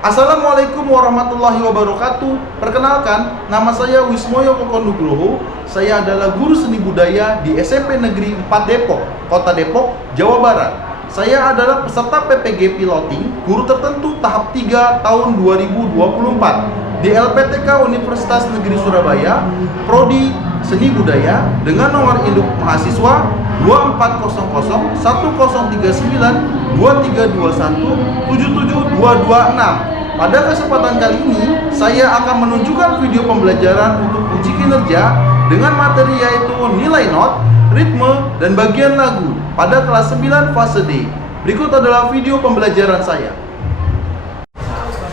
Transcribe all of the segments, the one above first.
Assalamualaikum warahmatullahi wabarakatuh. Perkenalkan, nama saya Wismoyo Kokonugroho. Saya adalah guru seni budaya di SMP Negeri 4 Depok, Kota Depok, Jawa Barat. Saya adalah peserta PPG Piloting Guru Tertentu tahap 3 tahun 2024 di LPTK Universitas Negeri Surabaya, Prodi Seni Budaya dengan nomor induk mahasiswa 2400 1039 2321 77226. Pada kesempatan kali ini, saya akan menunjukkan video pembelajaran untuk uji kinerja dengan materi yaitu nilai not, ritme, dan bagian lagu pada kelas 9 fase D. Berikut adalah video pembelajaran saya.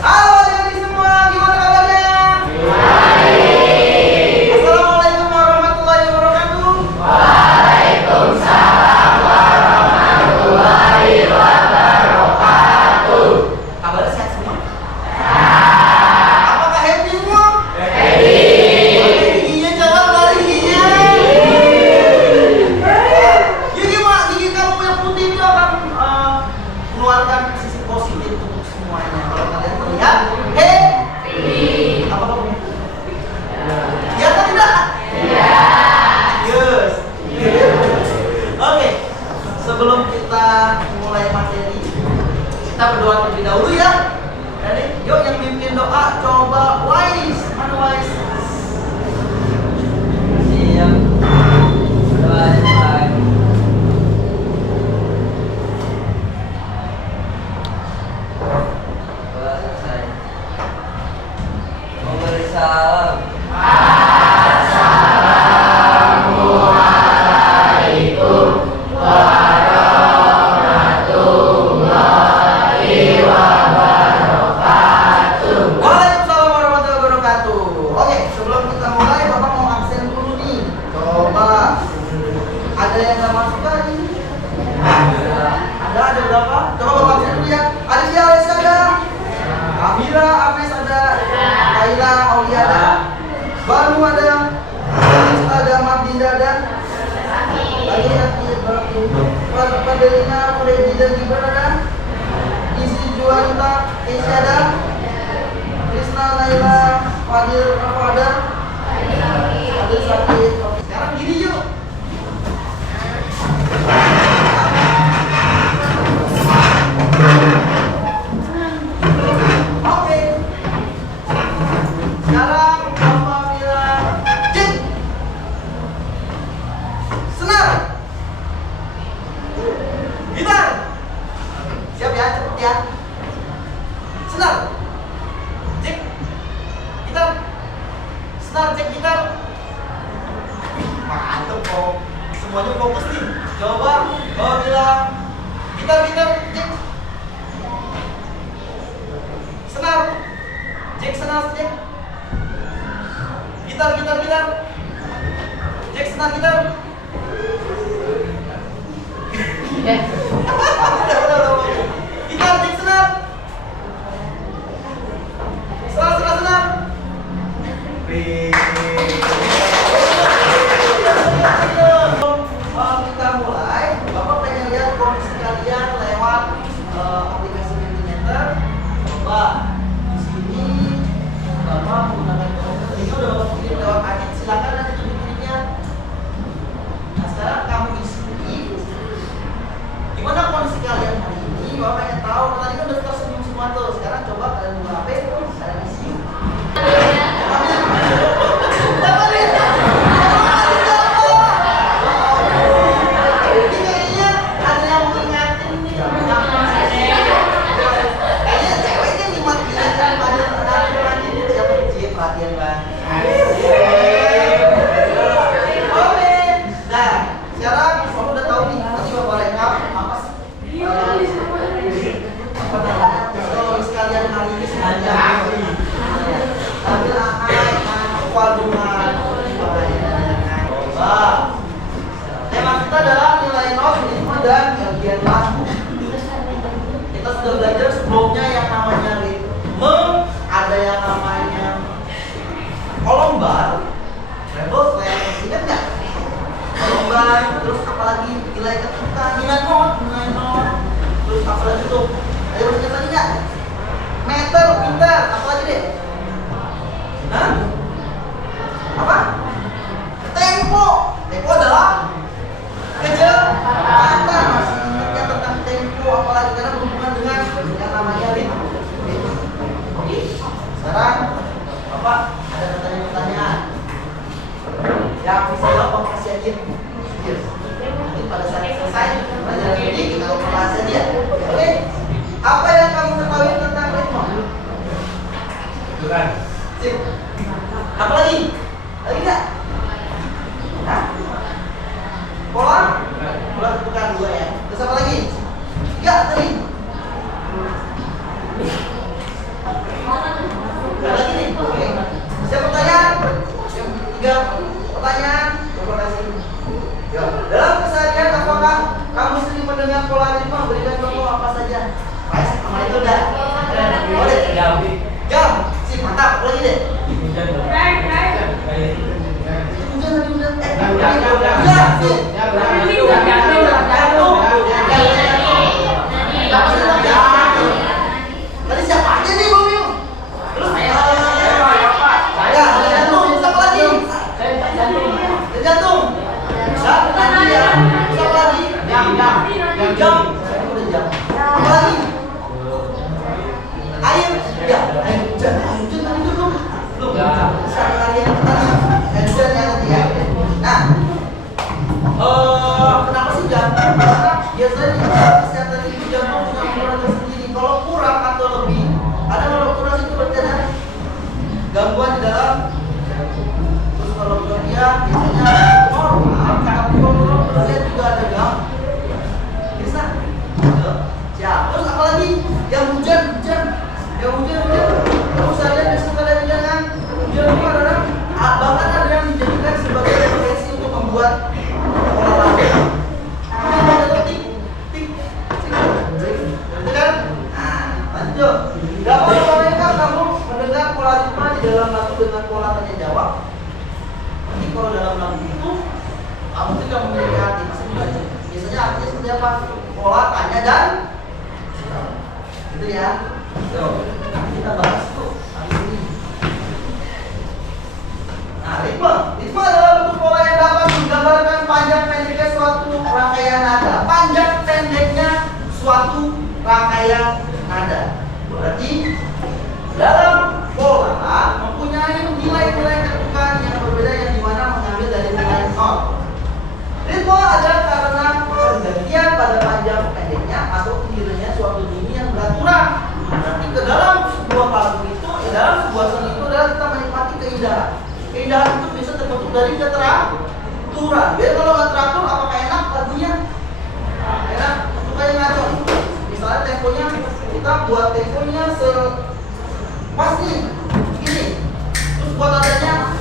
Halo adik-adik semua, gimana kabarnya? Baik. Assalamualaikum warahmatullahi wabarakatuh. Waalaikumsalam warahmatullahi wabarakatuh. Kabarnya sehat semua? Apakah happy semua? Happy. Giginya coba keluarin giginya. Gigi mak, gigi kamu yang putih itu akan keluarkan sisi positif untuk semuanya. Kalau kalian terlihat happy. Apa kamu? Ya atau tidak? Yes. Oke. Sebelum kita mulai materi, kita berdoa terlebih dahulu ya. Jadi, yuk yang mimpin doa coba Wise. Mana Wise? Siap. Doa. Selesai. Memberi salam. Assalamualaikum warahmatullahi wabarakatuh. Waalaikumsalam warahmatullahi wabarakatuh. Oke, sebelum kita mulai, Bapak mau absen dulu nih. Coba. Ada yang nggak masuk tadi? Ada berapa? Coba Bapak absen dulu ya. Aditya, Alex ada. Amira, Ames ada. Kaila, Aulia ada. Banu ada. Alex ada. Mardinda ada. Lagi Padelina, Freddy dan Gibran ada. Isi Juanita, Isi ada. Krisna, Naila, Fadil, Rafa ada. Fadil sakit. Oke, sekarang gini yuk. Oke. Sekarang Bapak bilang jin. Senar. Gitar. Siap ya, cepet ya. Senar. Cek. Gitar. Senar, cek gitar. Mantap kok. Semuanya fokus nih. Coba Bapak bilang gitar, cek. Senar. Cek senar, cek. Gitar. Cek senar, gitar. Udah. Gitar, cek senar. Senar. Kita mulai. Bapak pengen lihat kondisi kalian lewat aplikasi Mentimeter. Coba di sini Bapak menggunakan komputer. Ini udah Bapak kirim lewat paket. Silakan nanti kirimnya. Nah sekarang kamu di sini. Gimana kondisi kalian hari ini? Bapak pengen tahu. Tadi kan udah tersenyum semua tuh. Sekarang coba kalian buka HP. Kalian isi. Tema kita adalah nilai not, ritme, dan bagian lagu. Kita sudah belajar sebelumnya yang namanya ritme, ada yang namanya kolombar, treble clef, ingat nggak? Kolombar, terus apalagi nilai ketukan, nilai not, terus apalagi tuh? Ayo ingat tadi nggak? meter, pintar, apa lagi deh? Hah? Apa? Tempo. Tempo adalah kecepatan. Masih ingatnya tentang tempo, apalagi karena berhubungan dengan yang namanya ritme. Oke. Sekarang Bapak ada pertanyaan-pertanyaan yang bisa jawab Bapak kasih aja. Yes. Nanti pada saat selesai pelajaran ini kita bahas aja. Oke. Apa yang kamu ketahui tentang ritme? Bukan. Sip. Apa lagi? Lagi nggak? Hah? Pola? Pola bukan dua ya. Terus apa lagi? Tiga tadi. Ada lagi nih. Oke. Siapa pertanyaan? Tiga pertanyaan. Coba kasih. Ya. Dalam keseharian apakah kamu sering mendengar pola ritme? Berikan contoh apa saja. Res, sama itu udah. Boleh. Jam. Sip, mantap. Apa lagi deh? Hujan tadi udah. Tadi siapa aja nih Bang Bim? Terus saya jantung, siapa lagi? Jantung. Siapa lagi ya? Siapa lagi? Jam. Udah jam. Apa lagi? Air. Ya, air hujan. Air hujan tadi belum. Sekali yang pertama. Air hujan ya nanti ya. Nah, kenapa sih jantung? Karena biasanya kesehatan itu jantung punya ukuran tersendiri. Kalau kurang atau lebih, ada fluktuasi itu berarti ada gangguan di dalam. Terus kalau berlebihan biasanya normal, tapi kalau berlebihan juga ada gangguan. Bisa? Siap. Terus apa lagi? Yang hujan. Kamu sadar besok ada hujan kan? Hujan itu adalah bahkan ada yang dijadikan sebagai referensi untuk membuat olahraga. Tik. Betul kan? Nah, lanjut. Dapat mereka kamu mendengar pola ritme di dalam lagu dengan pola tanya jawab. Nanti kalau dalam lagu itu kamu tidak memiliki arti masing belajar. Biasanya artinya seperti apa? Pola tanya dan jawab. Gitu ya. Yuk, kita bahas tuh hari ini. Nah, ritme adalah bentuk pola yang dapat menggambarkan panjang pendeknya suatu rangkaian nada. Panjang pendeknya suatu rangkaian nada. Berarti dalam pola mempunyai nilai-nilai ketukan yang berbeda yang dimana mengambil dari nilai nol. Ritme ada karena pergantian pada panjang pendeknya atau tingginya suatu bunyi yang beraturan. Nanti ke dalam sebuah lagu itu, dalam sebuah seni itu adalah kita menikmati keindahan. Keindahan itu bisa terbentuk dari keteraturan. Biar kalau nggak teratur, apakah enak lagunya? Enak, bentuknya ngaco. Misalnya temponya, kita buat temponya pasti gini. Terus buat nadanya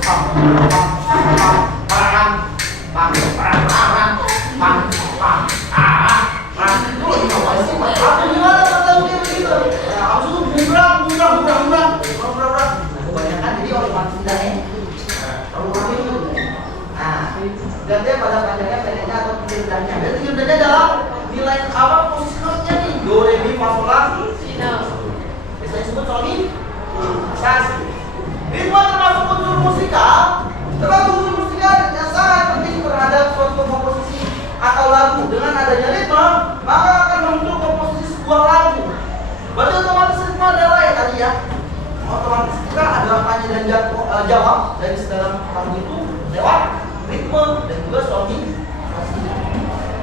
itu lagi ngapain sih? Aku gimana kalau dia begitu? Habis itu bubrang. Kebanyakan jadi orang mati dah. Kalau kami itu, gantinya pada panjangnya, pendeknya atau tingginya. Dan tingginya dalam nilai apa posisi notnya nih? Do, re, mi, fa, sol, la, si. Biasanya disebut soni. Ritme termasuk unsur musikal. Termasuk unsur musikal yang sangat penting terhadap suatu komposisi atau lagu. Dengan adanya ritme, maka akan membentuk komposisi sebuah lagu. Berarti otomatis ritme adalah ya tadi ya. Otomatis kita adalah tanya dan jawab dari dalam lagu itu lewat ritme dan juga soni.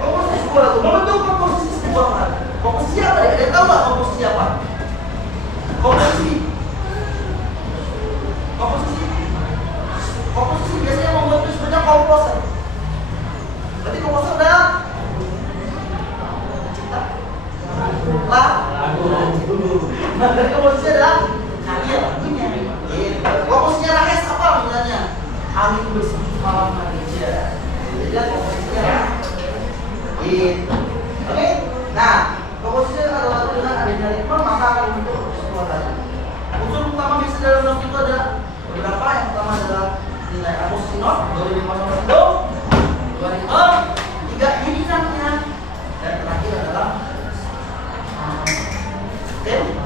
Komposisi sebuah lagu membentuk komposisi sebuah lagu. Komposisi apa ya? Ada yang tahu nggak komposisi apa? Komposisi biasanya membuat disebutnya komposer. Berarti komposer udah cipta lagu. Dan komposisi adalah karya lagunya. Komposisinya Rahes apa misalnya? Angin bersih malam hari. Jadi komposisinya ya. Oke. Nah, komposisi adalah dengan adanya ritme maka akan membentuk sebuah lagu. Unsur utama bisa dalam lagu itu ada beberapa. Yang pertama adalah nilai posisi not, do, re, mi, fa, sol, la, si, do. Dua ritme, tiga irisannya, dan terakhir adalah tempo.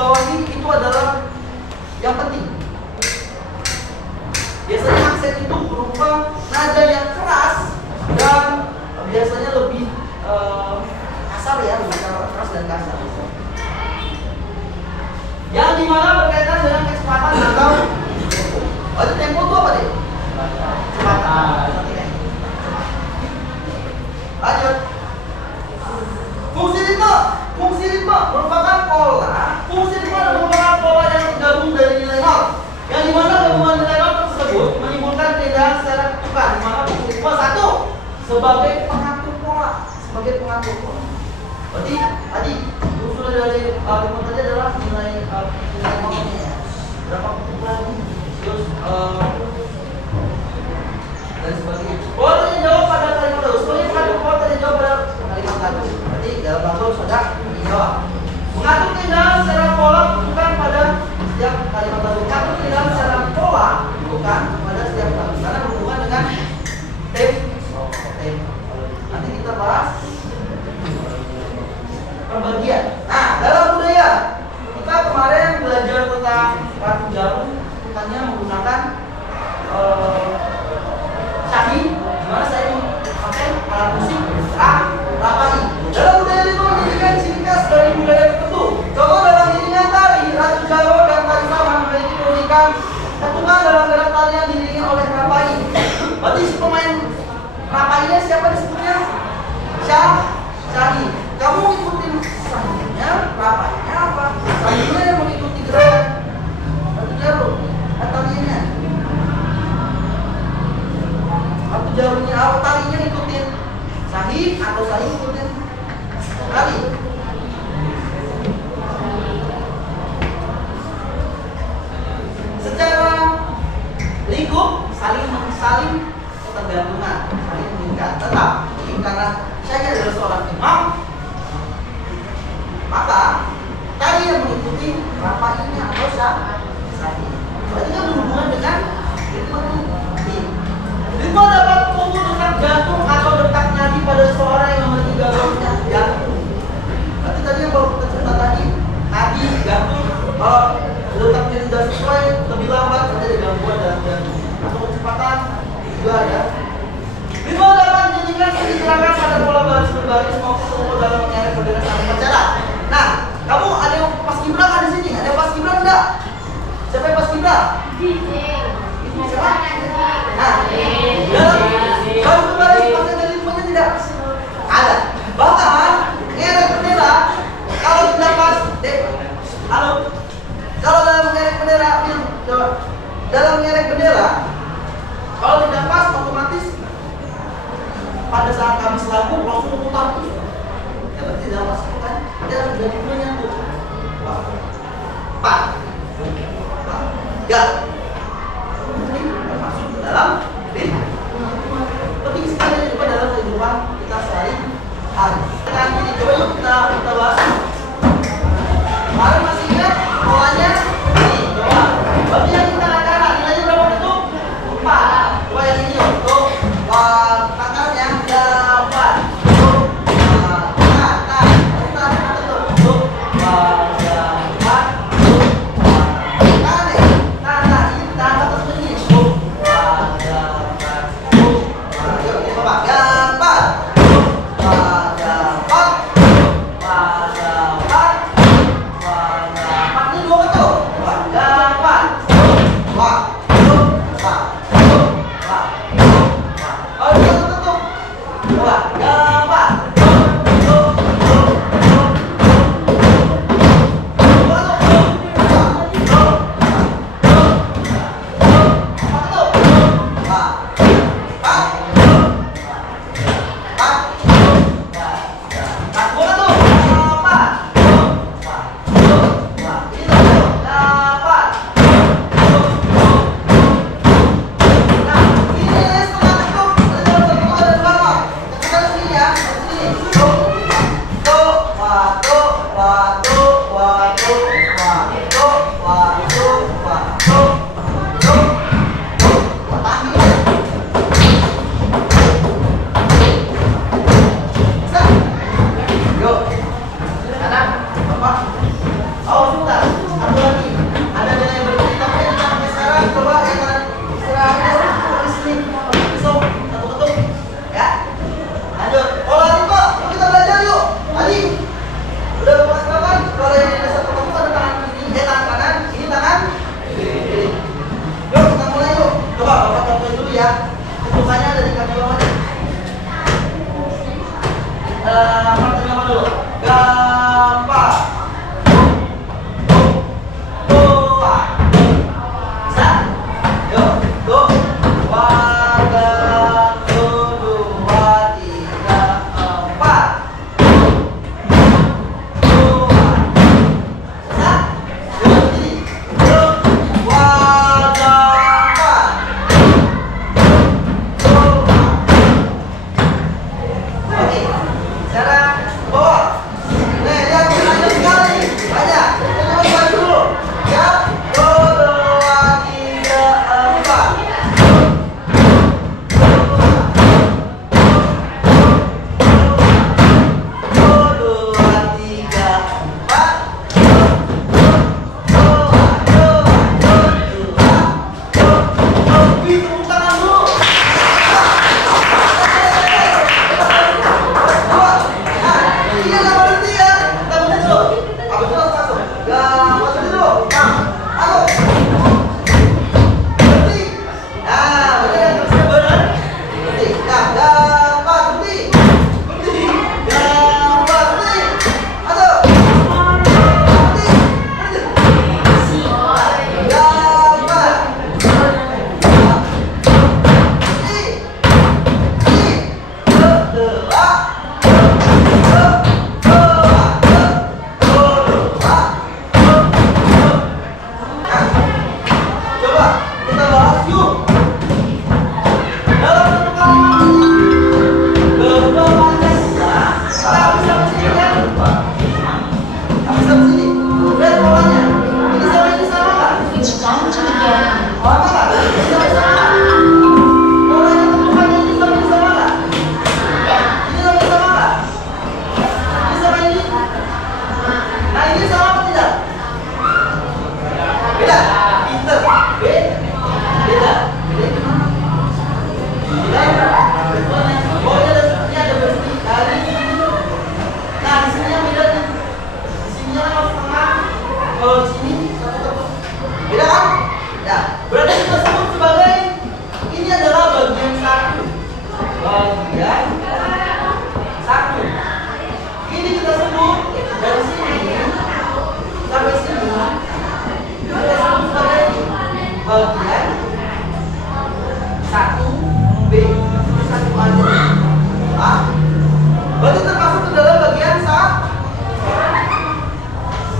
digarisbawahi itu adalah yang penting. Biasanya aksen itu berupa nada yang keras dan biasanya lebih kasar ya, lebih keras dan kasar. Yang dimana berkaitan dengan kecepatan atau itu tempo itu apa deh? Kecepatan. Lanjut. Fungsi ritme merupakan pola. Fungsi ritme merupakan pola yang tergabung dari nilai not. Yang dimana gabungan nilai not tersebut menimbulkan perbedaan secara ketukan. Dimana fungsi ritme satu sebagai pengatur pola, Berarti tadi unsur dari ritme tadi adalah nilai notnya ya. Berapa ketukan? Terus dan sebagainya. Pola tanya jawab pada kalimat terus. Sebagai pengatur pola tanya jawab pada kalimat terus. Berarti dalam bahasa sudah dijawab. Mengatur tindakan secara pola bukan pada setiap kalimat terus. Mengatur tindakan secara pola bukan pada setiap kalimat. Karena berhubungan dengan tempo. Nanti kita bahas pembagian. Nah, dalam budaya kita kemarin belajar tentang ratu jarum, katanya menggunakan syahid, dimana saya memakai alat musik rapai. Dalam budaya itu menjadikan ciri khas dari budaya tertentu. Contoh dalam dirinya tari, ratu jarum dan tari sama memiliki keunikan ketukan dalam gerak tari yang diiringi oleh rapai. Berarti si pemain rapainya siapa disebutnya? Syahid. Kamu ikutin sahidnya, rapainya apa? Sahidnya yang mengikuti gerakan ratu jarum, tarinya. Ratu jarumnya apa? Tarinya ikutin sahid atau sahid ikutin tari. Secara lingkup saling ketergantungan, saling mengikat. Tetap karena saya adalah seorang imam, maka tari yang mengikuti rapainya atau sahid. Berarti kan berhubungan dengan ritme. Ritme dapat tumbuh detak jantung atau detak nadi pada seorang yang memiliki gangguan jantung. Berarti tadi yang baru kita cerita tadi, nadi jantung, kalau detaknya tidak sesuai, lebih lambat, berarti ada gangguan dalam jantung. Atau kecepatan juga ada. Ritme dapat menjadikan segi gerakan pada pola baris berbaris maupun tumbuh dalam mengerek berderet saling berjalan. Nah, kamu ada yang pas kibra ada di sini? Ada yang pas kibra enggak? Siapa yang pas kibra? Siapa? Nah, dalam berbaris pasti ada ritmenya tidak? Ada. Bahkan ngerek bendera kalau tidak pas, kalau dalam mengerek bendera, dalam mengerek bendera kalau tidak pas otomatis pada saat habis lagu langsung putar Ke bawah. Nih, lihat banyak sekali. Banyak. Coba buat dulu. Ya. 1, 2, 3, 4. 1B. Satu aja. Ah? Berarti termasuk ke dalam bagian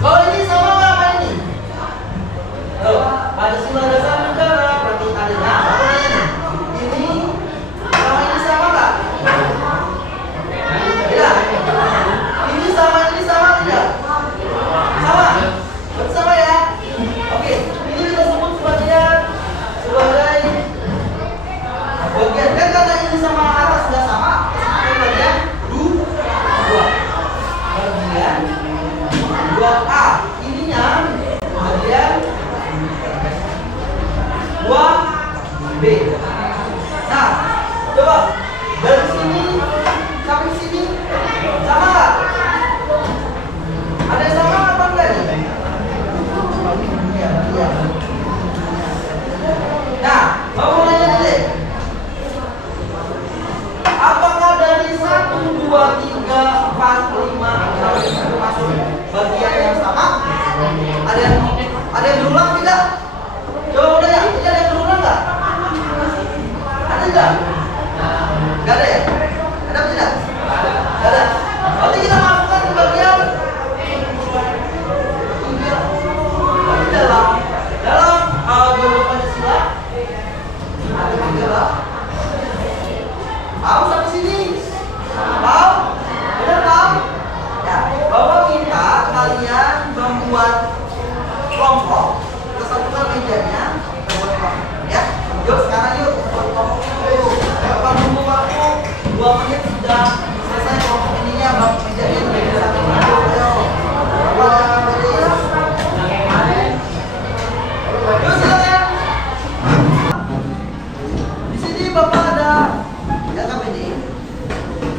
kalau ini sama nggak apa ini? Tuh, Pancasila dasar negara berarti ada apa ini? Ini sama ini sama nggak? Tidak. Ini sama tidak? Sama. Berarti sama ya? Oke, ini kita sebut sebagai bagian kan karena ini sama atas nggak sama, ini bagian 2. Bagian 2A. Ininya bagian 2B. Nah, coba dari sini sampai sini sama nggak? Ada yang sama apa enggak nih? Iya. Nah, mau nanya deh. Apakah dari 1, 2, 3, 4, 5 termasuk bagian yang sama? Ada yang berulang tidak? Coba udah ya, ini ada yang berulang nggak? Ada nggak? Nggak ada ya? Ada apa tidak? Nggak ada. Berarti kita masukkan ke bagian 3. Berarti dalam biologi Pancasila ada 3. Tahu sampai sini? Tahu? Benar tahu? Ya, bahwa kalian membuat kelompok, kita satukan mejanya, kita buat kelompok. Ya, yuk sekarang yuk buat kelompok dulu. Kalau nunggu waktu 2 menit sudah selesai kelompok ininya, bang mejanya sudah bisa dulu. Ayo, yuk silakan. Di sini bapak ada.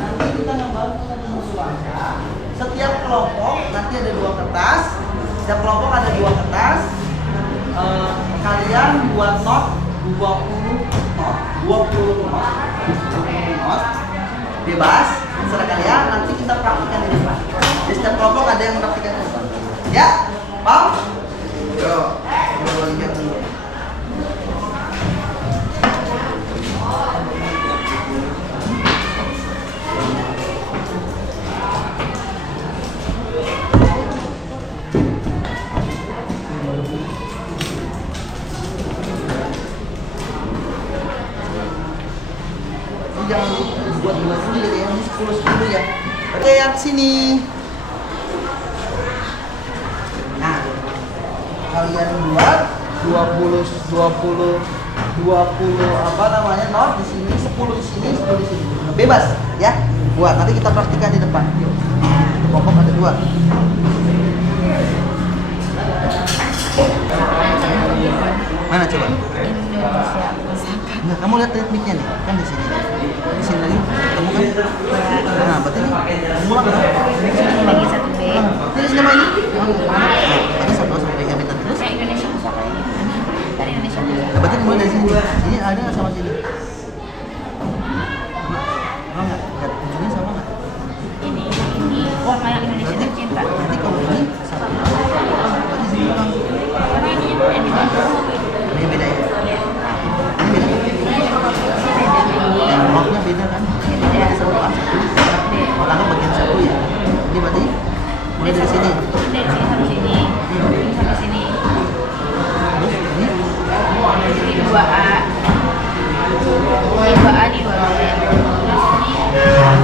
Nanti kita ngembangkan suara. Setiap kelompok nanti ada 2 kertas. Setiap kelompok ada 2 kertas. Kalian buat not 20 not bebas. Serah kalian. Nanti kita praktikkan di depan. Di setiap kelompok ada yang praktikkan di depan. Ya, paham? Yuk, lihat dulu. Jangan buat 2 sendiri ya, ini 10 ya. Oke, pakai yang sini. Nah, kalian buat 20 apa namanya not di sini, 10 di sini, 10 di sini. Bebas ya. Buat nanti kita praktikkan di depan. Yuk. Kelompok ada 2. Mana coba? Nah, kamu lihat ritmiknya nih, kan di sini. Di sini lagi, kamu kan. Nah, berarti ini ulang kan? Lagi 1B. Ini sama ini. Nah, berarti 1 sampai yang minta terus. Kayak Indonesia pusaka ini. Dari Indonesia dulu. Nah, berarti mulai dari sini. Ini ada nggak sama sini? Sama nggak? Lihat ujungnya sama nggak? Ini warna yang Indonesia Berarti, tercinta. berarti kalau ini satu. Berarti sini ulang. Karena ini yang di bawah. Ini beda ya? Ini beda. Yang notnya beda kan? Ini berarti 1 A, 1 B. Otaknya bagian 1 ya. Ini berarti mulai dari sini. Dari sini sampai sini. Ini sampai sini. Terus ini Ini 2A. Ini 2A, ini 2B. Terus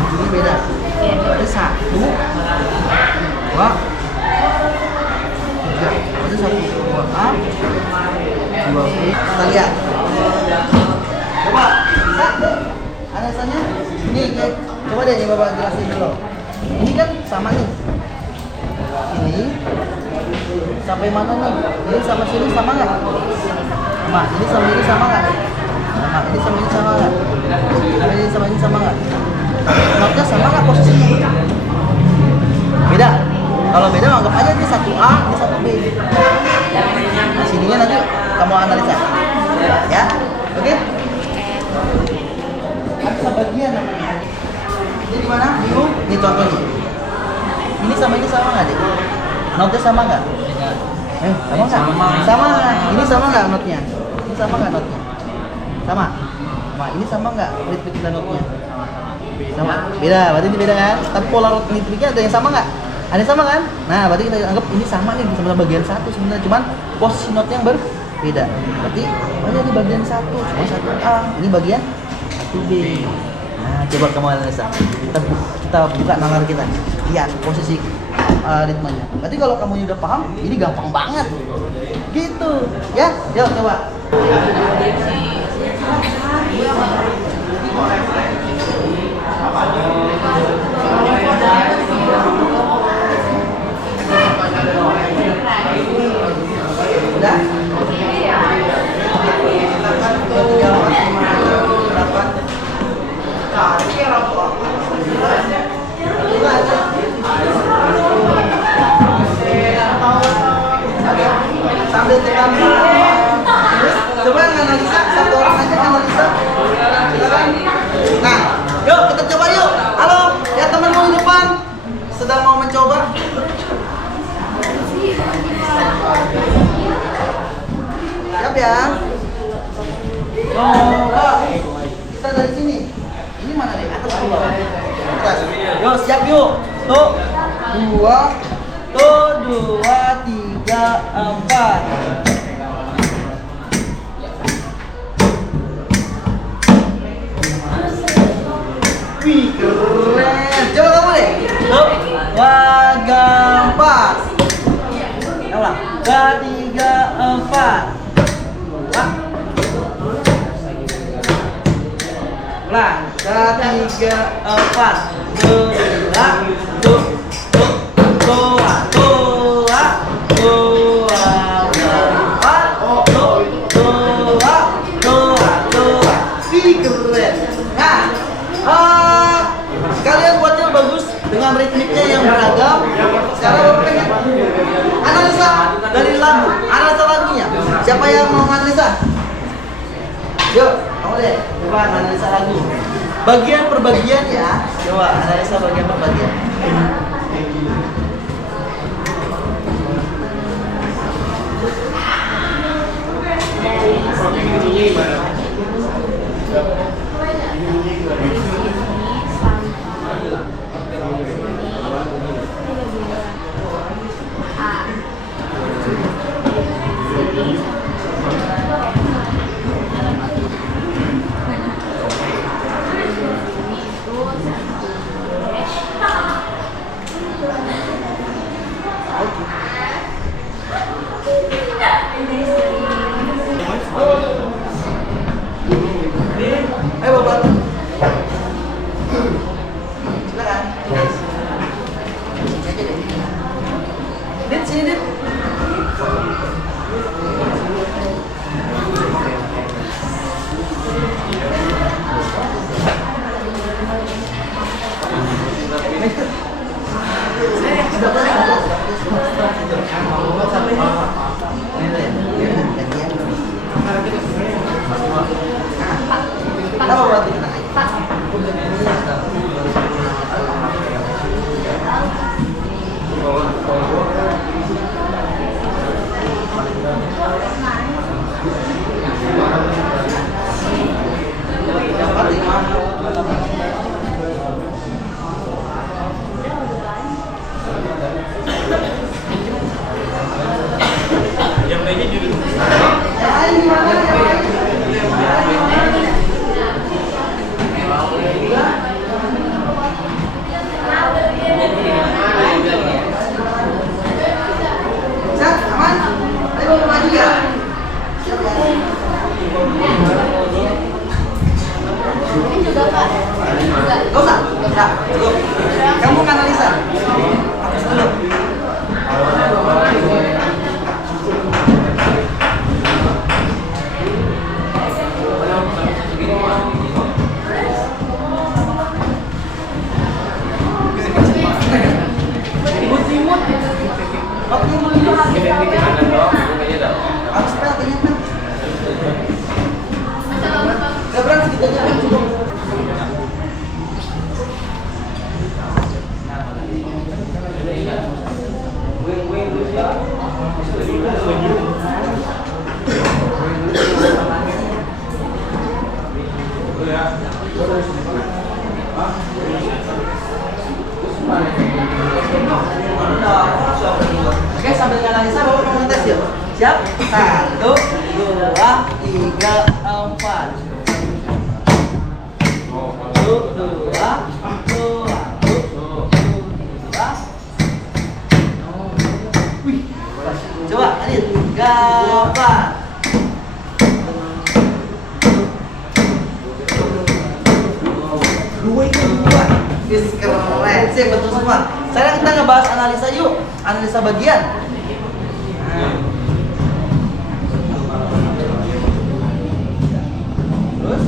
ujungnya beda. ini Berarti 1, 2, 3. Berarti 1, 2A, 2B. Kita lihat. Coba, bisa? Analisanya? Ini, coba deh, ini Bapak jelasin dulu. Ini kan sama nih. Ini sampai mana nih? Ini sama sini sama nggak? Sama. Ini sama ini sama nggak? Sama. Ini sama ini sama nggak? Ini sama ini sama nggak? Notnya sama nggak posisinya? Beda. Kalau beda anggap aja ini 1A, ini 1B. Nah, sininya nanti kamu analisa. Ya? Oke? Ada bagian namanya. Ini di mana? Bingung? Ini contohnya. Ini sama nggak, Dek? Notnya sama nggak? Sama nggak? Sama nggak? Ini sama nggak notnya? Ini sama nggak notnya? Sama. Nah, ini sama nggak ritmik dan notnya? Sama. Beda. Berarti ini beda kan? Tapi pola ritmiknya ada yang sama nggak? Ada yang sama kan? Nah, berarti kita anggap ini sama nih sama bagian 1 sebenarnya, cuman posisi notnya yang berbeda. Berarti oh ini bagian 1, cuma 1A. Ini bagian 1B. Nah, coba kamu analisa. Kita buka nalar kita. Lihat posisi ritmenya. Berarti kalau kamu udah paham, ini gampang banget. Gitu. Ya, yuk coba. Udah? Sambil tekan. Coba analisa, satu orang aja analisa. Silakan. Nah, yuk kita coba yuk. Halo, ya temanmu di depan sedang mau mencoba. Siap ya? Coba. Kita dari sini. Ini mana nih? Atas atau bawah? Atas. Yuk, siap yuk. Tuh. 2, 3, 4. Wih, keren. Coba kamu deh. Tuh. 2, 4. Ya ulang. 2, 3, 4. Ulang. 2, 3, 4. Kalian buatnya bagus dengan ritmiknya yang beragam. Sekarang Bapak pengen analisa dari lagu, analisa lagunya. Siapa yang mau analisa? Yuk, kamu deh, coba analisa lagu. Bagian per bagian ya. Coba analisa bagian per bagian. Ini aja deh. Dit, sini Dit. Kenapa berarti naik? Yang lainnya juga. Set, aman? Ayo bawa maju ya. Ini juga Pak. Gak usah, gak cukup. Kamu analisa. Fokus dulu. Oke, harus pel kayaknya pel. Gak berani kita aja cukup. Oke, sambil analisa baru mau ngetes yuk. Siap? 1, 2, 3, 4. 1, 2, 2. Wih. Coba, Adit. Gampang. Dua itu dua. Wis keren. Sip, betul semua. Sekarang kita ngebahas analisa yuk. Analisa bagian. Terus?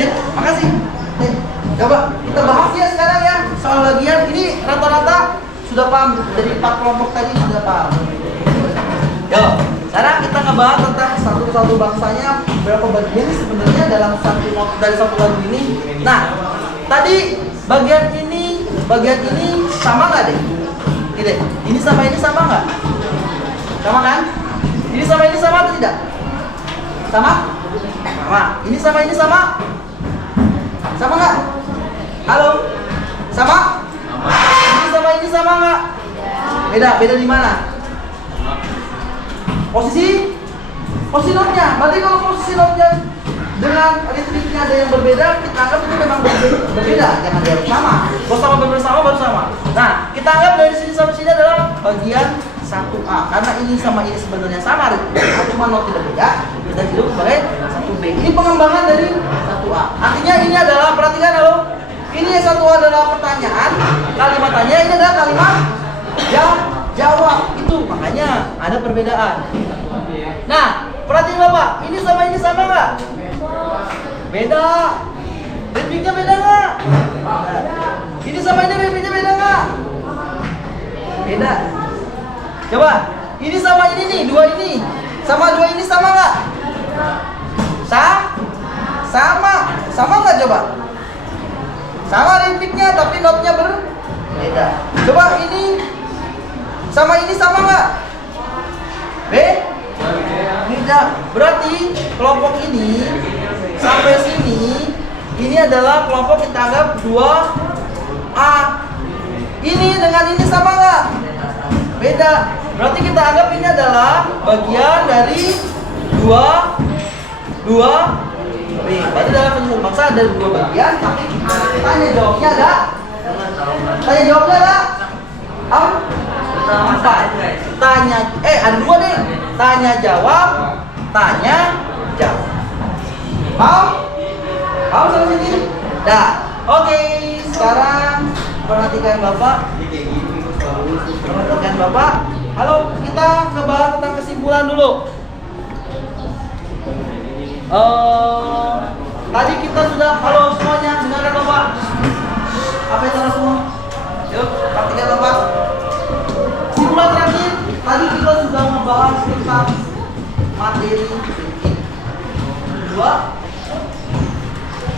Sip, makasih. Coba kita bahas ya sekarang ya soal bagian ini rata-rata sudah paham dari 4 kelompok tadi sudah paham. Yo, sekarang kita ngebahas tentang satu bangsanya berapa bagian sebenarnya dalam dari satu lagu ini. Nah, tadi bagian ini sama nggak deh? Tidak. Ini sama nggak? Sama kan? Ini sama atau tidak? Sama? Sama. Ini sama? Sama nggak? Halo? Sama? Ini sama nggak? Beda di mana? Posisi notnya. Berarti kalau posisi notnya dengan ritmiknya ada yang berbeda, kita anggap itu memang berbeda. Jangan dianggap sama. Kalau sama bersama baru sama. Nah, kita anggap dari sini sampai sini adalah bagian 1A. Karena ini sama ini sebenarnya sama, cuma not tidak beda. Kita hidup sebagai 1B. Ini pengembangan dari 1A. Artinya ini adalah, perhatikan halo. Ini yang 1A adalah pertanyaan, kalimat tanya, ini adalah kalimat jawab. Itu makanya ada perbedaan. Nah, perhatiin Bapak, ini sama nggak? Beda. Ritmiknya beda nggak? Ini sama ini ritmiknya beda nggak? Beda. Coba, ini sama ini nih, dua ini. Sama dua ini sama nggak? Sama nggak coba? Sama ritmiknya, tapi notnya berbeda. Coba ini sama nggak? Beda. Berarti kelompok ini sampai sini, ini adalah kelompok kita anggap 2A. Ini dengan ini sama nggak? Beda. Berarti kita anggap ini adalah bagian dari dua B. Berarti dalam penyusunan bangsa ada dua bagian, tapi tanya jawabnya ada? Tanya jawabnya ada? Empat. Tanya, ada dua nih. Tanya jawab, tanya jawab. Paham? Paham sampai sini? Dah. Oke, sekarang perhatikan Bapak. Perhatikan Bapak. Halo, kita ngebahas tentang kesimpulan dulu. Tadi kita sudah, halo semuanya, dengarkan Bapak. Apa yang salah semua? Yuk, perhatikan Bapak. Kesimpulan terakhir, tadi kita sudah membahas tentang materi sedikit. Kedua,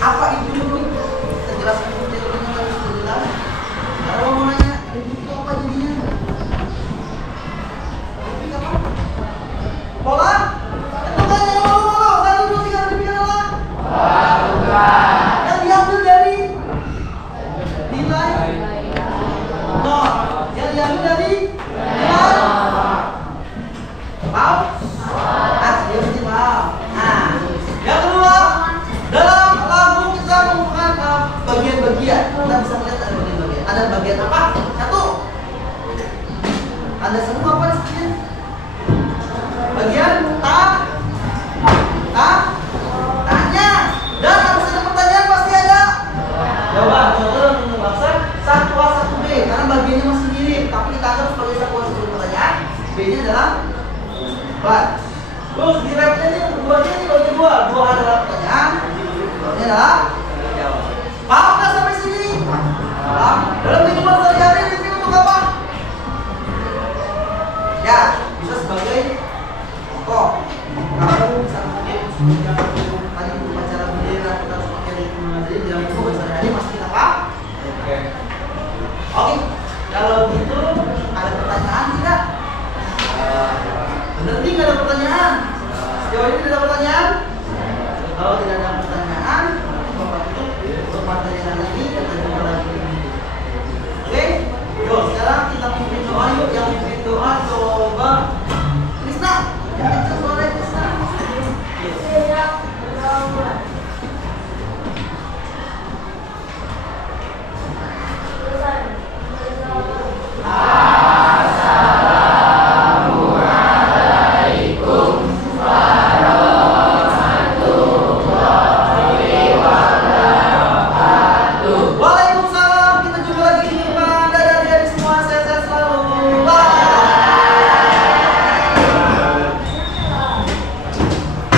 apa itu dulu? Kita jelaskan dulu teorinya tadi sudah jelas. Kalau mau nanya, itu apa jadinya? Pola? Itu kan yang dulu, 1, 2, 3, demikian lah. Yang diambil dari nilai nol. Yang diambil dari nilai. Paham? Dia mesti paham. Nah, yang kedua, dalam lagu kita menemukan bagian-bagian. Kita bisa melihat ada bagian-bagian. Ada bagian apa? Satu. Ada semua apa disebutnya? Bagian tanya. Dan harus ada pertanyaan pasti ada. Jawaban. Contoh dalam penyusunan bangsa 1A 1B karena bagiannya masih mirip, tapi kita anggap sebagai 1A 1B pertanyaan. B-nya adalah ban. Terus di rapnya ini keduanya ini bagi dua adalah pertanyaan, duanya adalah jawab. Paham nggak sampai sini? Paham? Dalam kehidupan sehari-hari ini untuk apa? Ya, bisa sebagai contoh. Kamu bisa tadi untuk acara bendera kita harus pakai di jadi dalam kehidupan sehari-hari masih kita paham? Oke. Kalau gitu ada pertanyaan tidak? Bener nih nggak ada pertanyaan? Sejauh ini tidak ada pertanyaan? Kalau tidak ada pertanyaan